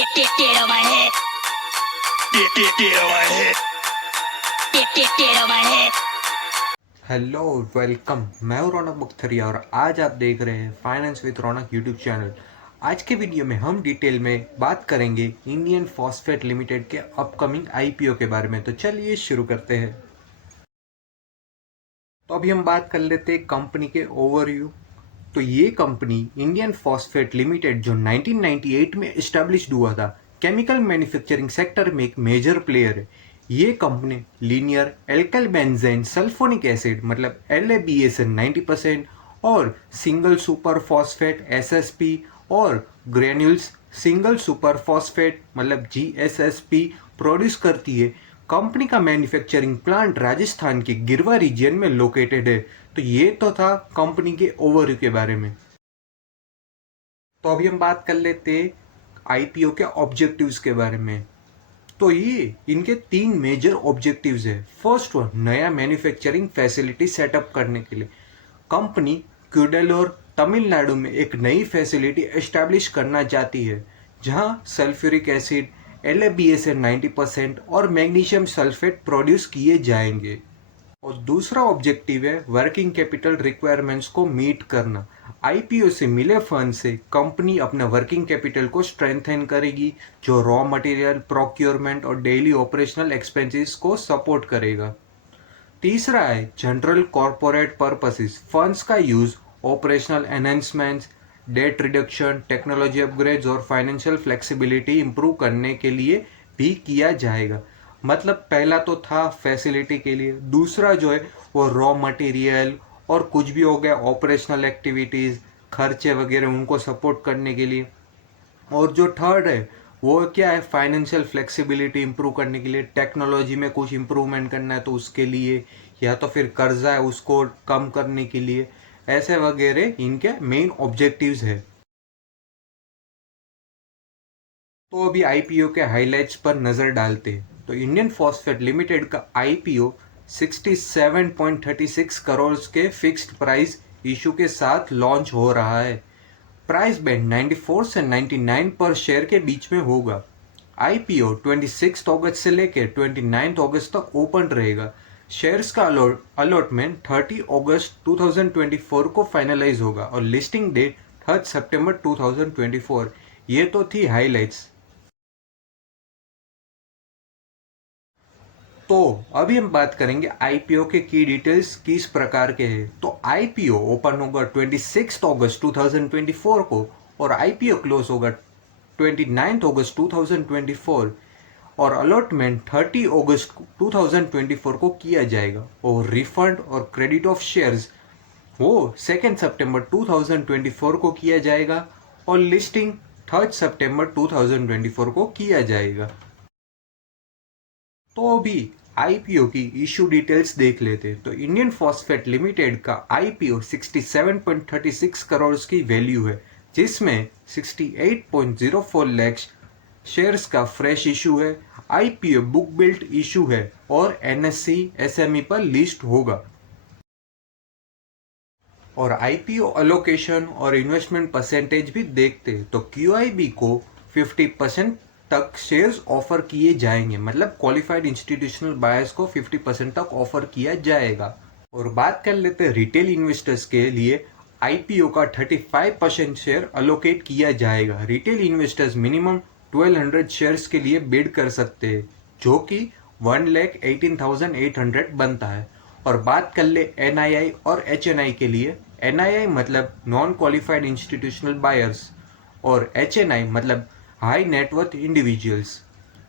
Get on my head. Get on my head. Get on my head. Hello welcome, मैं हूं रौनक मुख्तरिया और आज आप देख रहे हैं finance with Raunak YouTube channel. आज के वीडियो में हम डिटेल में बात करेंगे इंडियन फॉस्फेट लिमिटेड के अपकमिंग आईपीओ के बारे में। तो चलिए शुरू करते हैं। तो अभी हम बात कर लेते हैं कंपनी के ओवरव्यू। तो ये कंपनी इंडियन फॉस्फेट लिमिटेड जो 1998 में एस्टेब्लिश्ड हुआ था, केमिकल मैन्युफैक्चरिंग सेक्टर में एक मेजर प्लेयर है। ये company linear alkyl benzene sulphonic acid मतलब LABSN 90% और सिंगल सुपर फॉस्फेट SSP और ग्रेन्यूल्स सिंगल सुपर फॉस्फेट मतलब GSSP प्रोड्यूस करती है। कंपनी का मैन्युफैक्चरिंग प्लांट राजस्थान के गिरवा रीजन में लोकेटेड है। तो ये तो था कंपनी के ओवरव्यू के बारे में। तो अभी हम बात कर लेते आईपीओ के ऑब्जेक्टिव्स के बारे में। तो ये इनके 3 मेजर ऑब्जेक्टिव्स है। फर्स्ट वन, नया मैन्युफैक्चरिंग फैसिलिटी सेटअप करने के लिए कंपनी क्यूडेलोर तमिलनाडु में एक नई फैसिलिटी एस्टैब्लिश करना चाहती है, जहां सल्फ्यूरिक एसिड LABSN 90% और मैग्नीशियम सल्फेट प्रोड्यूस किए जाएंगे। और दूसरा ऑब्जेक्टिव है वर्किंग कैपिटल रिक्वायरमेंट्स को मीट करना। आईपीओ से मिले फंड से कंपनी अपने वर्किंग कैपिटल को स्ट्रेंथन करेगी, जो रॉ मटेरियल प्रोक्योरमेंट और डेली ऑपरेशनल एक्सपेंसेस को सपोर्ट करेगा। तीसरा है जनरल कॉरपोरेट पर्पसेस। फंड्स का use operational enhancements, debt reduction, technology upgrades और फाइनेंशियल फ्लेक्सिबिलिटी इंप्रूव करने के लिए भी किया जाएगा। मतलब पहला तो था फैसिलिटी के लिए, दूसरा जो है वो रॉ मटेरियल और कुछ भी हो गया ऑपरेशनल एक्टिविटीज़ खर्चे वगैरह उनको सपोर्ट करने के लिए, और जो थर्ड है वो क्या है फाइनेंशियल फ्लेक्सिबिलिटी इंप्रूव करने के लिए। टेक्नोलॉजी में कुछ इंप्रूवमेंट करना है तो उसके लिए, या तो फिर कर्जा है उसको कम करने के लिए, ऐसे वगैरह इनके मेन ऑब्जेक्टिव्स है। तो अभी आईपीओ के हाइलाइट्स पर नज़र डालते हैं। तो इंडियन फॉस्फेट लिमिटेड का आईपीओ 67.36 करोड़ के फिक्स्ड प्राइस इशू के साथ लॉन्च हो रहा है। प्राइस बैंड 94 से 99 पर शेयर के बीच में होगा। आईपीओ 26 अगस्त से लेकर 29 अगस्त तक ओपन रहेगा। शेयर्स का अलॉटमेंट 30 अगस्त 2024 को फाइनलाइज होगा और लिस्टिंग डेट 3 सितंबर 2024। ये तो थी हाइलाइट्स। तो अभी हम बात करेंगे आईपीओ के की डिटेल्स किस प्रकार के हैं। तो आईपीओ ओपन होगा 26 अगस्त 2024 को और आईपीओ क्लोज होगा 29 अगस्त 2024 और अलॉटमेंट 30 अगस्त 2024 को किया जाएगा और रिफंड और क्रेडिट ऑफ शेयर्स वो 2 सितंबर 2024 को किया जाएगा और लिस्टिंग 3 सितंबर 2024 को किया जाएगा। तो अभी आईपीओ की इशू डिटेल्स देख लेते हैं। तो इंडियन फॉस्फेट लिमिटेड का आईपीओ 67.36 करोड़ की वैल्यू है, जिसमें 68.04 लाख शेयर्स का फ्रेश इशू है। आईपीओ बुक बिल्ट इशू है और NSE SME पर लिस्ट होगा। और आईपीओ अलोकेशन और इन्वेस्टमेंट परसेंटेज भी देखते हैं। तो QIB को 50% तक शेयर्स ऑफर किए जाएंगे, मतलब क्वालिफाइड इंस्टीट्यूशनल बायर्स को 50% तक ऑफर किया जाएगा। और बात कर लेते हैं रिटेल इन्वेस्टर्स के लिए, आईपीओ का 35% शेयर अलोकेट किया जाएगा। रिटेल इन्वेस्टर्स मिनिमम 1200 शेयर्स के लिए बिड कर सकते हैं, जो कि 1,18,800 बनता है। और बात कर ले NII और HNI के लिए। NII मतलब नॉन क्वालिफाइड इंस्टीट्यूशनल बायर्स और HNI मतलब हाई नेटवर्थ इंडिविजुअल्स।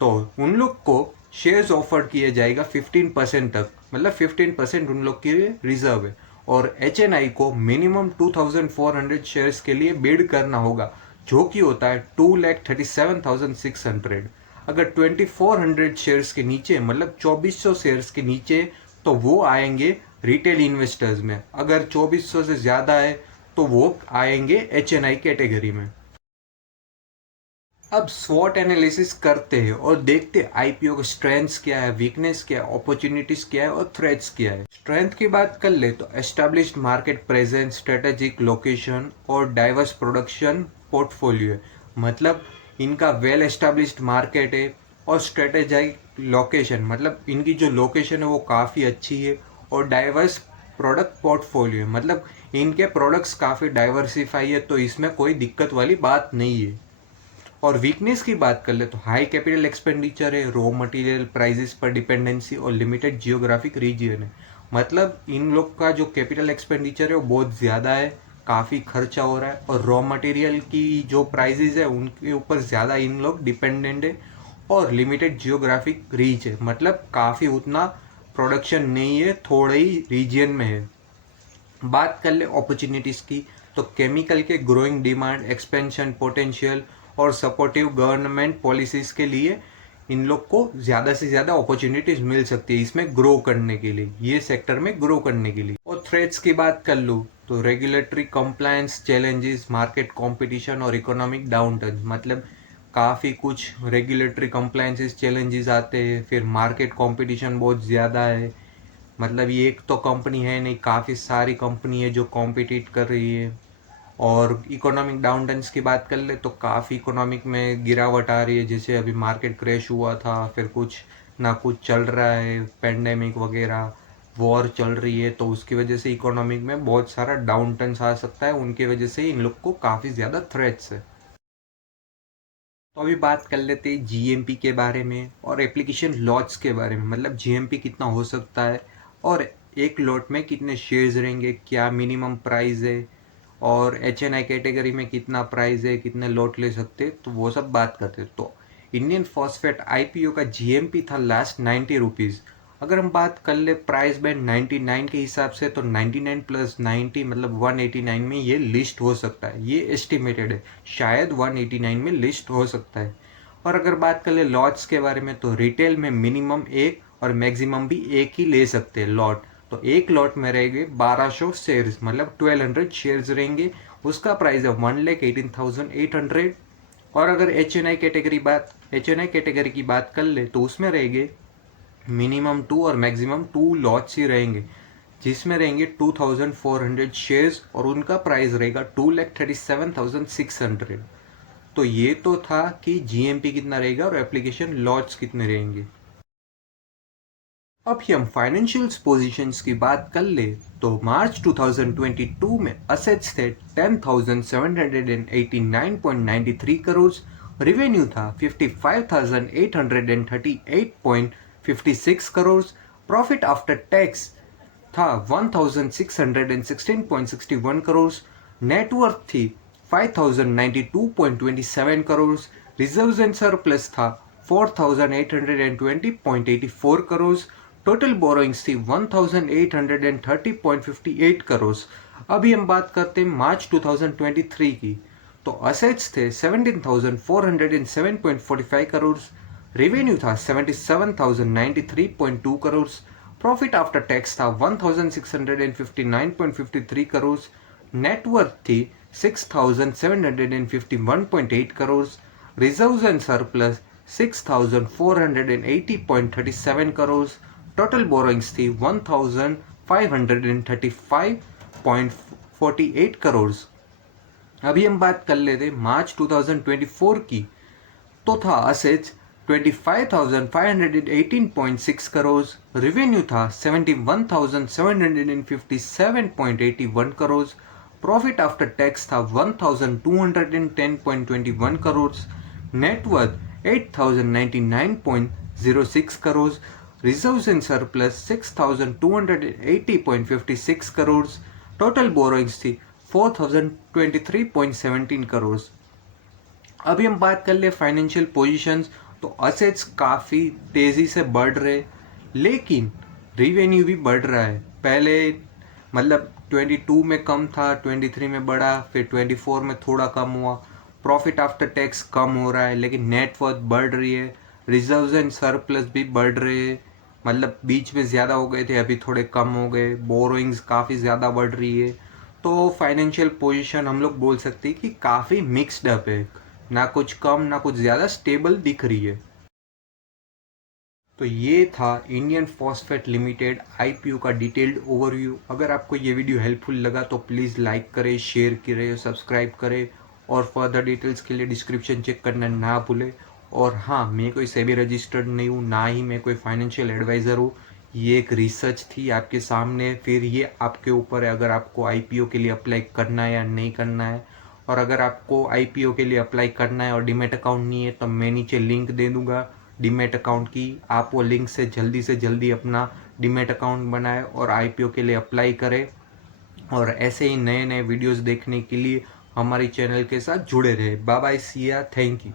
तो उन लोग को शेयर्स ऑफर किया जाएगा 15% तक, मतलब 15% उन लोग के लिए रिजर्व है। और HNI को मिनिमम 2400 शेयर्स के लिए बिड करना होगा, जो कि होता है 2,37,600। अगर 2400 शेयर्स के नीचे मतलब 2400 शेयर्स के नीचे तो वो आएंगे रिटेल इन्वेस्टर्स में। अगर 2400 से ज़्यादा है तो वो आएंगे HNI कैटेगरी में। अब स्वॉट एनालिसिस करते हैं और देखते हैं आईपीओ का स्ट्रेंथ्स क्या है, वीकनेस क्या है, अपॉर्चुनिटीज क्या है और थ्रेट्स क्या है। स्ट्रेंथ की बात कर ले तो established market presence, strategic location और डाइवर्स प्रोडक्शन पोर्टफोलियो है। मतलब इनका वेल एस्टेब्लिश्ड मार्केट है और स्ट्रेटेजाइज लोकेशन, मतलब इनकी जो लोकेशन है वो काफ़ी अच्छी है और डाइवर्स प्रोडक्ट पोर्टफोलियो है, मतलब इनके प्रोडक्ट्स काफ़ी डाइवर्सिफाई है, तो इसमें कोई दिक्कत वाली बात नहीं है। और वीकनेस की बात कर ले तो हाई कैपिटल एक्सपेंडिचर है, रॉ मटेरियल प्राइसेस पर डिपेंडेंसी और लिमिटेड जियोग्राफिक रीजन है, मतलब इन लोग का जो कैपिटल एक्सपेंडिचर है वो बहुत ज़्यादा है, काफ़ी खर्चा हो रहा है, और रॉ मटेरियल की जो प्राइसेस है उनके ऊपर ज़्यादा इन लोग डिपेंडेंट है, और लिमिटेड जियोग्राफिक रीच है, मतलब काफ़ी उतना प्रोडक्शन नहीं है, थोड़े ही रीजन में है। बात कर ले अपॉर्चुनिटीज़ की तो केमिकल के ग्रोइंग डिमांड, एक्सपेंशन पोटेंशियल और सपोर्टिव गवर्नमेंट पॉलिसीज़ के लिए इन लोग को ज़्यादा से ज़्यादा अपॉर्चुनिटीज़ मिल सकती है इसमें ग्रो करने के लिए, ये सेक्टर में ग्रो करने के लिए। और थ्रेट्स की बात कर लूँ तो regulatory compliance challenges, market competition और इकोनॉमिक डाउनटर्न, मतलब काफ़ी कुछ रेगुलेटरी कंप्लायंसेस चैलेंजेस आते हैं, फिर मार्केट कंपटीशन बहुत ज़्यादा है, मतलब ये एक तो कंपनी है नहीं, काफ़ी सारी कंपनी है जो कॉम्पिटिट कर रही है। और इकोनॉमिक डाउनटर्न्स की बात कर ले तो काफ़ी इकोनॉमिक में गिरावट आ रही है, जैसे अभी मार्केट क्रैश हुआ था, फिर कुछ ना कुछ चल रहा है, पेंडेमिक वगैरह, वॉर चल रही है, तो उसकी वजह से इकोनॉमिक में बहुत सारा डाउनटर्न्स आ सकता है, उनकी वजह से इन लोग को काफ़ी ज़्यादा थ्रेट्स है। तो अभी बात कर लेते हैं जीएमपी के बारे में और एप्लीकेशन लॉट्स के बारे में, मतलब जीएमपी कितना हो सकता है और एक लॉट में कितने शेयर्स रहेंगे, क्या मिनिमम प्राइस है, और एचएनआई कैटेगरी में कितना प्राइस है, कितने लॉट ले सकते हैं, तो वो सब बात करते हैं। तो इंडियन फॉस्फेट आईपीओ का जीएमपी था लास्ट 90 रुपीज़। अगर हम बात कर ले प्राइस बैंड 99 के हिसाब से, तो 99 प्लस 90 मतलब 189 में ये लिस्ट हो सकता है, ये एस्टिमेटेड है, शायद 189 में लिस्ट हो सकता है। और अगर बात कर ले लॉट्स के बारे में, तो रिटेल में मिनिमम एक और मैक्सिमम भी एक ही ले सकते हैं लॉट, तो एक लॉट में रहेंगे 1200 शेयर्स, मतलब 1200 शेयर्स रहेंगे, उसका प्राइस है 1,18,800। और अगर एच एन आई कैटेगरी की बात कर ले तो उसमें रहेंगे मिनिमम 2 और मैक्सिमम 2 लॉट्स ही रहेंगे, जिसमें रहेंगे 2,400 शेयर्स और उनका प्राइस रहेगा 2,37,600। तो ये तो था कि जीएमपी कितना रहेगा और एप्लीकेशन लॉट्स कितने रहेंगे। अब हम फाइनेंशियल पोजीशंस की बात कर ले तो मार्च 2022 में असेट्स थे 10,789.93 करोड़, रेवेन्यू था 55,838.56 करोड़, प्रॉफिट आफ्टर टैक्स था 1,616.61 करोड़, नेटवर्थ थी 5,092.27 करोड़, रिजर्व्स एंड सरप्लस था 4,820.84 करोड़, टोटल बोरोइंग्स थी 1,830.58 करोड़। अभी हम बात करते हैं मार्च 2023 की, तो असेट्स थे 17,407.45 करोड़, रेवेन्यू था 77,093.2 करोड़, प्रॉफिट आफ्टर टैक्स था 1,659.53 करोड़, नेटवर्थ थी 6,751.8 crore, reserves and surplus 6,480.37 crore, total borrowings थी 1,535.48 करोड़। अभी हम बात कर लेते मार्च 2024 की, तो था असेट्स 25,518.6 करोड़, रेवेन्यू था 71,757.81 करोड़, प्रॉफिट आफ्टर टैक्स था 1,210.21 crore, net worth 8,099.06 crore, reserves and surplus 6,280.56 crore, total borrowings थी 4,023.17 करोड़। अभी हम बात कर ले फाइनेंशियल पोजीशंस, तो असेट्स काफ़ी तेज़ी से बढ़ रहे, लेकिन रिवेन्यू भी बढ़ रहा है, पहले मतलब 22 में कम था, 23 में बढ़ा, फिर 24 में थोड़ा कम हुआ, प्रॉफिट आफ्टर टैक्स कम हो रहा है, लेकिन नेटवर्थ बढ़ रही है, रिजर्व्स एंड सरप्लस भी बढ़ रहे हैं, मतलब बीच में ज़्यादा हो गए थे, अभी थोड़े कम हो गए, बोरोइंग्स काफ़ी ज़्यादा बढ़ रही है, तो फाइनेंशियल पोजीशन हम लोग बोल सकते हैं कि काफ़ी मिक्सड अप है, ना कुछ कम ना कुछ ज़्यादा, स्टेबल दिख रही है। तो ये था इंडियन फॉस्फेट लिमिटेड आईपीओ का डिटेल्ड ओवरव्यू। अगर आपको ये वीडियो हेल्पफुल लगा तो प्लीज़ लाइक करें, शेयर करें, सब्सक्राइब करें और फर्दर डिटेल्स के लिए डिस्क्रिप्शन चेक करना ना भूले। और हाँ, मैं कोई सेबी रजिस्टर्ड नहीं हूँ, ना ही मैं कोई फाइनेंशियल एडवाइज़र हूँ। ये एक रिसर्च थी आपके सामने, फिर ये आपके ऊपर है अगर आपको आईपीओ के लिए अप्लाई करना है या नहीं करना है। और अगर आपको आईपीओ के लिए अप्लाई करना है और डीमैट अकाउंट नहीं है तो मैं नीचे लिंक दे दूँगा डीमैट अकाउंट की। आप वो लिंक से जल्दी अपना डीमैट अकाउंट बनाएं और आईपीओ के लिए अप्लाई करें। और ऐसे ही नए नए वीडियोस देखने के लिए हमारे चैनल के साथ जुड़े रहे। बाय बाय, सी या, थैंक यू।